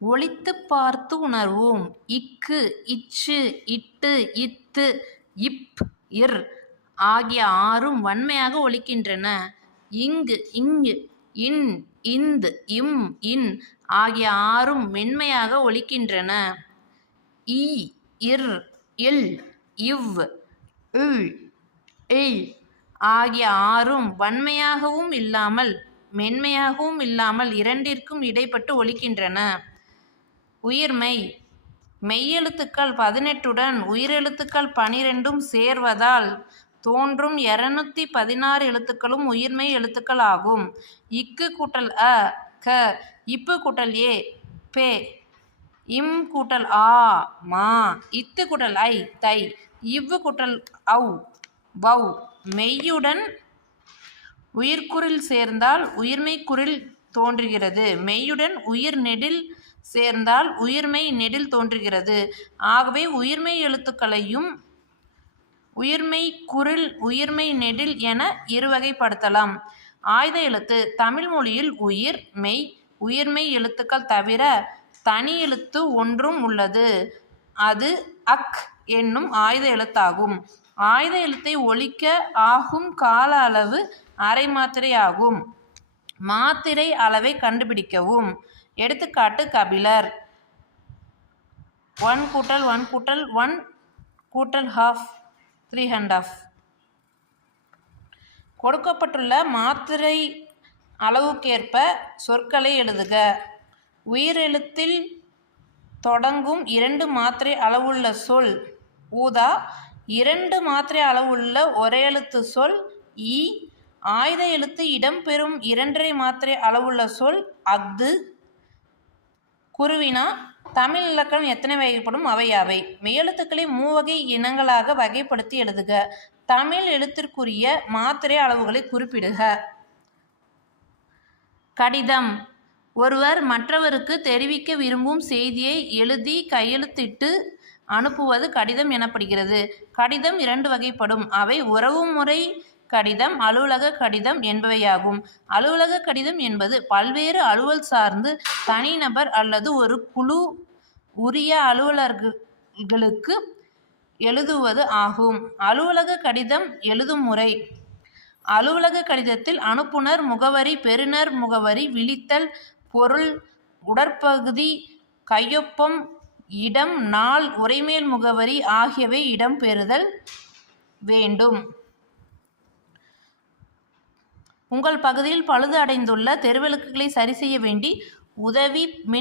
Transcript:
ஒலித்துப் பார்த்து உணர்வோம். இக்கு, இச்சு, இட்டு, இத்து, இப், இர் ஆகிய ஆறும் வன்மையாக ஒலிக்கின்றன. இங்கு, இஞ், இன், இந்து, இம், இன் ஆகிய ஆறும் மென்மையாக ஒலிக்கின்றன. இ, இர், இல், இவ், இழ், இல் ஆகிய ஆறும் வன்மையாகவும் இல்லாமல் மென்மையாகவும் இல்லாமல் இரண்டிற்கும் இடைப்பட்டு ஒலிக்கின்றன. உயிர்மெய் மெய்யெழுத்துக்கள் 18 உயிரெழுத்துக்கள் 12 சேர்வதால் தோன்றும் 216 எழுத்துக்களும் உயிர்மெய் எழுத்துக்கள் ஆகும். இக்கு கூட்டல் அ, க, இப்பு கூட்டல் ஏ, பே, இம் கூட்டல் ஆ, மா, இத்து கூட்டல் ஐ, தை, இவ்வு கூட்டல் ஔ, வௌ மெய்யுடன் உயிர்க்குறில் சேர்ந்தால் உயிர்மெய்க்குறில் தோன்றுகிறது. மெய்யுடன் உயிர் நெடில் சேர்ந்தால் உயிர்மெய் நெடில் தோன்றுகிறது. ஆகவே உயிர்மெய் எழுத்துக்களையும் உயிர்மெய்க்குறில் உயிர்மெய் நெடில் என இருவகைப்படுத்தலாம். ஆய்த எழுத்து தமிழ் மொழியில் உயிர், மெய், உயிர்மெய் எழுத்துக்கள் தவிர தனி எழுத்து ஒன்றும் உள்ளது. அது அக் என்னும் ஆய்த எழுத்தாகும். ஆய்த எழுத்தை ஒலிக்க ஆகும் கால அளவு அரை மாத்திரை ஆகும். மாத்திரை அளவை கண்டுபிடிக்கவும். எடுத்துக்காட்டு கபிலர் 1 கூட்டல் 1 கூட்டல் 1 கூட்டல் ½ 3½ கொடுக்கப்பட்டுள்ள மாத்திரை அளவுக்கேற்ப சொற்களை எழுதுக. உயிரெழுத்தில் தொடங்கும் 2 மாத்திரை அளவுள்ள சொல் ஊதா. 2 மாத்திரை அளவுள்ள ஒரேயெழுத்து சொல் ஈ. ஆய்த எழுத்து இடம்பெறும் 2½ மாத்திரை அளவுள்ள சொல் அஃது. குருவினா தமிழ் இலக்கணம் எத்தனை வகைப்படும்? அவை யாவை? மெய்யெழுத்துக்களை 3 வகை இனங்களாக வகைப்படுத்தி எழுதுக. தமிழ் எழுத்திற்குரிய மாத்திரை அளவுகளை குறிப்பிடுக. கடிதம் ஒருவர் மற்றவருக்கு தெரிவிக்க விரும்பும் செய்தியை எழுதி கையெழுத்திட்டு அனுப்புவது கடிதம் எனப்படுகிறது. கடிதம் 2 வகைப்படும். அவை உறவுமுறை கடிதம், அலுவலக கடிதம் என்பவையாகும். அலுவலக கடிதம் என்பது பல்வேறு அலுவல் சார்ந்து தனிநபர் அல்லது ஒரு குழு உரிய அலுவலர்களுக்கு எழுதுவது ஆகும். அலுவலக கடிதம் எழுதும் முறை. அலுவலக கடிதத்தில் அனுப்புனர் முகவரி, பெறுநர் முகவரி, விளித்தல், பொருள், உடற்பகுதி, கையொப்பம், இடம், நாள், உரைமேல் முகவரி ஆகியவை இடம்பெறுதல் வேண்டும். உங்கள் பகுதியில் பழுது அடைந்துள்ள தெருவிளக்குகளை சரி செய்ய வேண்டி உதவி மின்